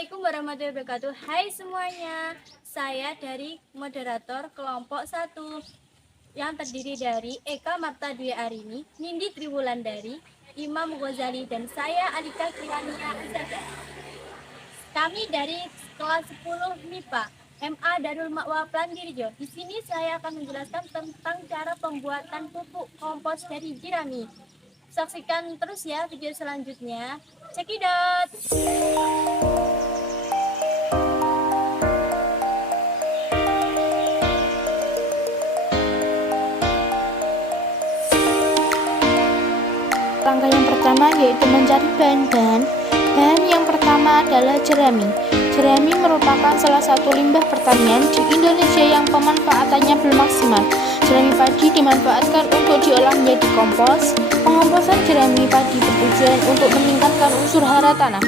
Assalamualaikum warahmatullahi wabarakatuh. Hai semuanya, saya dari moderator kelompok 1 yang terdiri dari Eka Marta Dwi Arini, Nindi Triwulandari, Imam Ghazali, dan saya Alika Kirania Azada. Kami dari kelas 10 MIPA MA Darul Ma'wa Plandirjo. Di sini saya akan menjelaskan tentang cara pembuatan pupuk kompos dari jerami. Saksikan terus ya video selanjutnya. Cekidot. Langkah yang pertama yaitu mencari bahan-bahan. Bahan yang pertama adalah jerami. Jerami merupakan salah satu limbah pertanian di Indonesia yang pemanfaatannya belum maksimal. Jerami padi dimanfaatkan untuk diolah menjadi kompos. Pengomposan jerami padi bertujuan untuk meningkatkan unsur hara tanah.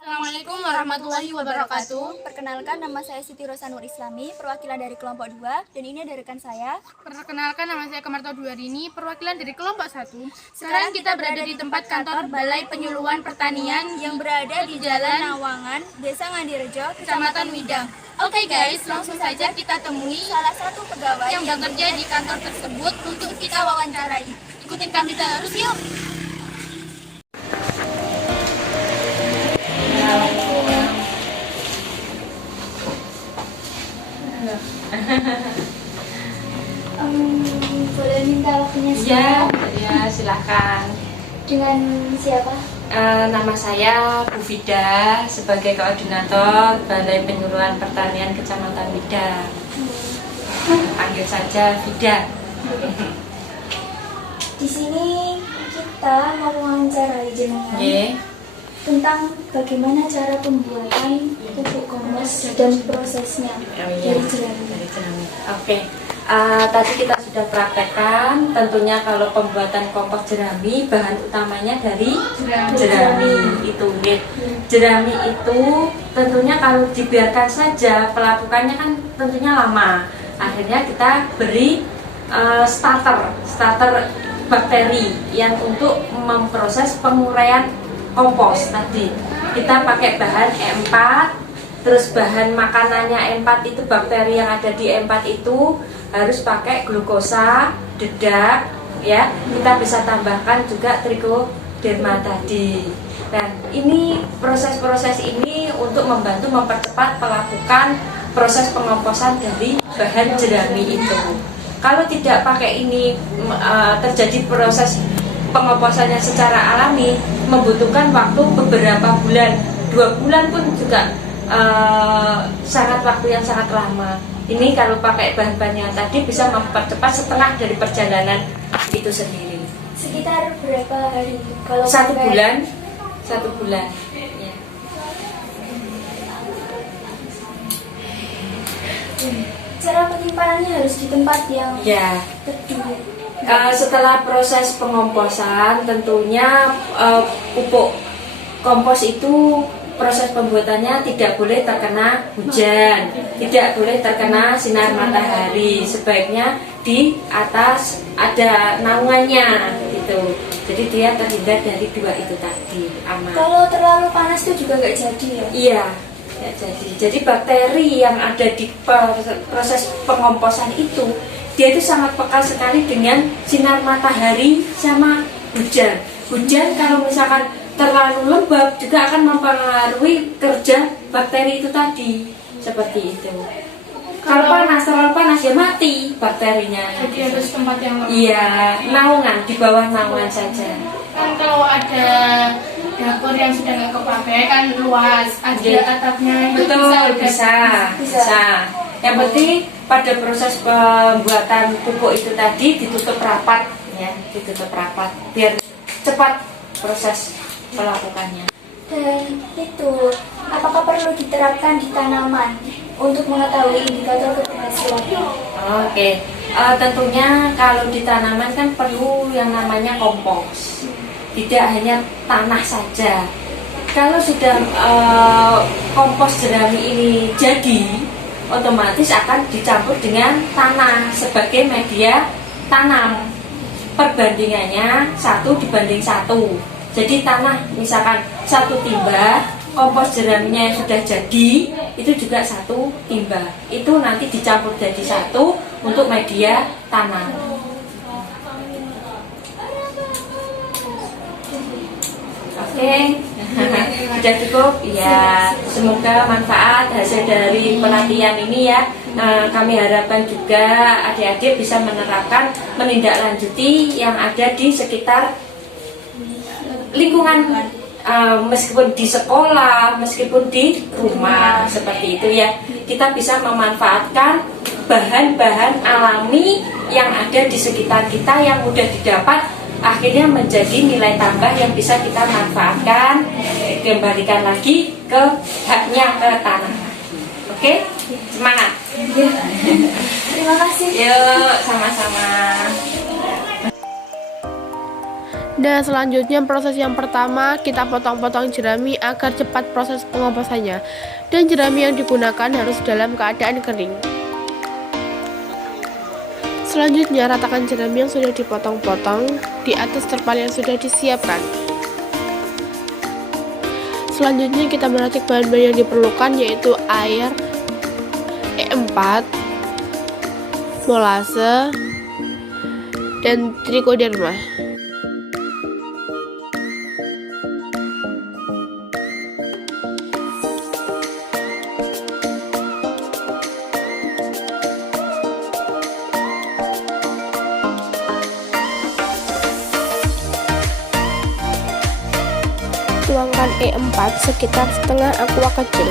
Assalamualaikum warahmatullahi wabarakatuh. Perkenalkan, nama saya Siti Rosanur Islami, perwakilan dari kelompok 2, dan ini ada rekan saya. Perkenalkan, nama saya Kemarta Duarini, perwakilan dari kelompok 1. Sekarang kita berada di tempat kantor Balai Penyuluhan Pertanian yang berada di Jalan Nawangan, Desa Ngadirejo, Kecamatan Widang. Oke guys, langsung saja kita temui salah satu pegawai yang bekerja di kantor tersebut untuk kita wawancarai. Ikutin kami terus yuk. Boleh minta waktunya Ya, silahkan. dengan siapa? Nama saya Bu Vida sebagai koordinator Balai Penyuluhan Pertanian Kecamatan Widang. Panggil saja Vida. Di sini kita mau wawancarai jenengan Ye. tentang bagaimana cara pembuatan pupuk kompos dan prosesnya dari jerami. Dari jerami. Oke. Tadi kita sudah praktekkan, tentunya kalau pembuatan kompos jerami bahan utamanya dari jerami itu. Jerami itu tentunya kalau dibiarkan saja pelapukannya kan tentunya lama. Akhirnya kita beri starter bakteri yang untuk memproses penguraian kompos tadi. Kita pakai bahan E4, terus bahan makanannya E4 itu, bakteri yang ada di E4 itu harus pakai glukosa, dedak, ya. Kita bisa tambahkan juga trichoderma tadi. Dan ini proses-proses ini untuk membantu mempercepat pelapukan proses pengomposan dari bahan jerami itu. Kalau tidak pakai ini, terjadi proses pengomposannya secara alami, membutuhkan waktu beberapa bulan, 2 bulan pun juga sangat waktu yang sangat lama. Ini kalau pakai bahan-bahan yang tadi bisa mempercepat setengah dari perjalanan itu sendiri. Sekitar berapa hari? Kalau 1 pakai- bulan, 1 bulan. Ya. Cara penyimpanannya harus di tempat yang Ya. teduh. Setelah proses pengomposan, tentunya pupuk kompos itu proses pembuatannya tidak boleh terkena hujan, tidak boleh terkena sinar matahari. Sebaiknya di atas ada naungannya gitu. Jadi dia terhindar dari 2 itu tadi, aman. Kalau terlalu panas itu juga nggak jadi ya? Iya, ya jadi. Jadi bakteri yang ada di proses pengomposan itu, dia itu sangat peka sekali dengan sinar matahari sama hujan. Hujan kalau misalkan terlalu lembab juga akan mempengaruhi kerja bakteri itu tadi, seperti itu. Kalau panas, terlalu panas ya mati bakterinya. Jadi harus tempat yang lembab. Iya, naungan, di bawah naungan saja. Kan kalau ada dapur yang sudah nggak kepakai kan luas, ada Iya. atapnya itu Betul, bisa. bisa. Yang penting pada proses pembuatan pupuk itu tadi ditutup rapat, ya, ditutup rapat biar cepat proses pelapukannya. Dan itu, apakah perlu diterapkan di tanaman untuk mengetahui indikator keberhasilannya? Oke, tentunya kalau di tanaman kan perlu yang namanya kompos, tidak hanya tanah saja. Kalau sudah kompos jerami ini jadi, otomatis akan dicampur dengan tanah sebagai media tanam. Perbandingannya 1 dibanding 1. Jadi tanah misalkan 1 timba, kompos jeraminya yang sudah jadi itu juga 1 timba. Itu nanti dicampur jadi 1 untuk media tanam. Oke, sudah cukup ya. Semoga manfaat hasil dari pelatihan ini ya. Kami harapkan juga adik-adik bisa menerapkan, menindaklanjuti yang ada di sekitar lingkungan, meskipun di sekolah, meskipun di rumah, seperti itu ya. Kita bisa memanfaatkan bahan-bahan alami yang ada di sekitar kita yang mudah didapat, akhirnya menjadi nilai tambah yang bisa kita manfaatkan, kembalikan lagi ke haknya, ke tanah. Oke, semangat. Terima kasih. Yuk, sama-sama. Dan selanjutnya proses yang pertama, kita potong-potong jerami agar cepat proses pengomposannya. Dan jerami yang digunakan harus dalam keadaan kering. Selanjutnya, ratakan jerami yang sudah dipotong-potong di atas terpal yang sudah disiapkan. Selanjutnya kita meracik bahan-bahan yang diperlukan, yaitu air, E4, molase, dan trichoderma. Tuangkan E4 sekitar setengah aqua kecil.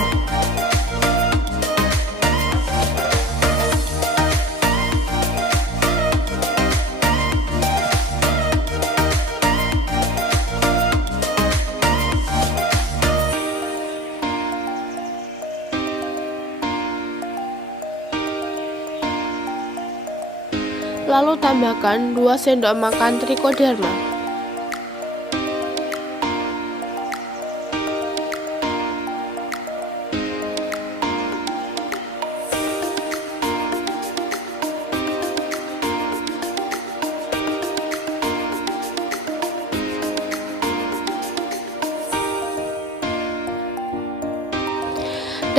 Lalu tambahkan 2 sendok makan trichoderma.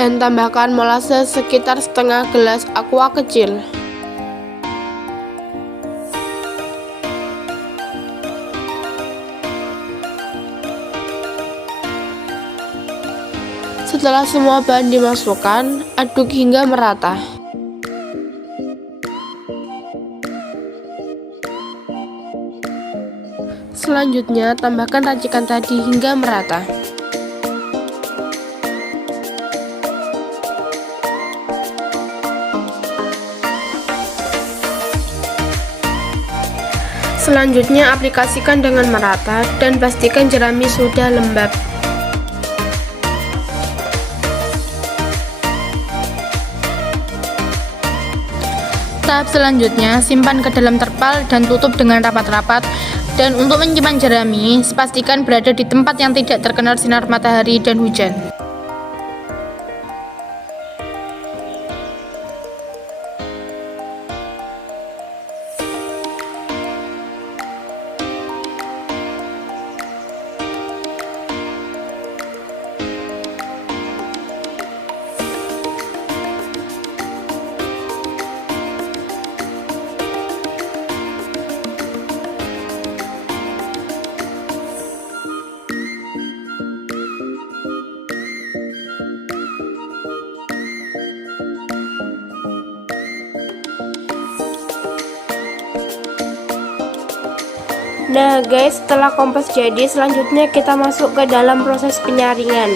Dan tambahkan molase sekitar setengah gelas aqua kecil. Setelah semua bahan dimasukkan, aduk hingga merata. Selanjutnya, tambahkan racikan tadi hingga merata. Selanjutnya, aplikasikan dengan merata dan pastikan jerami sudah lembab. Tahap selanjutnya, simpan ke dalam terpal dan tutup dengan rapat-rapat. Dan untuk menyimpan jerami, pastikan berada di tempat yang tidak terkena sinar matahari dan hujan. Nah guys, setelah kompas jadi, selanjutnya kita masuk ke dalam proses penyaringan.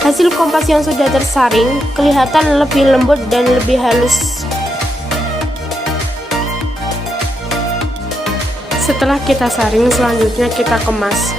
Hasil kompas yang sudah tersaring kelihatan lebih lembut dan lebih halus. Setelah kita saring, selanjutnya kita kemas.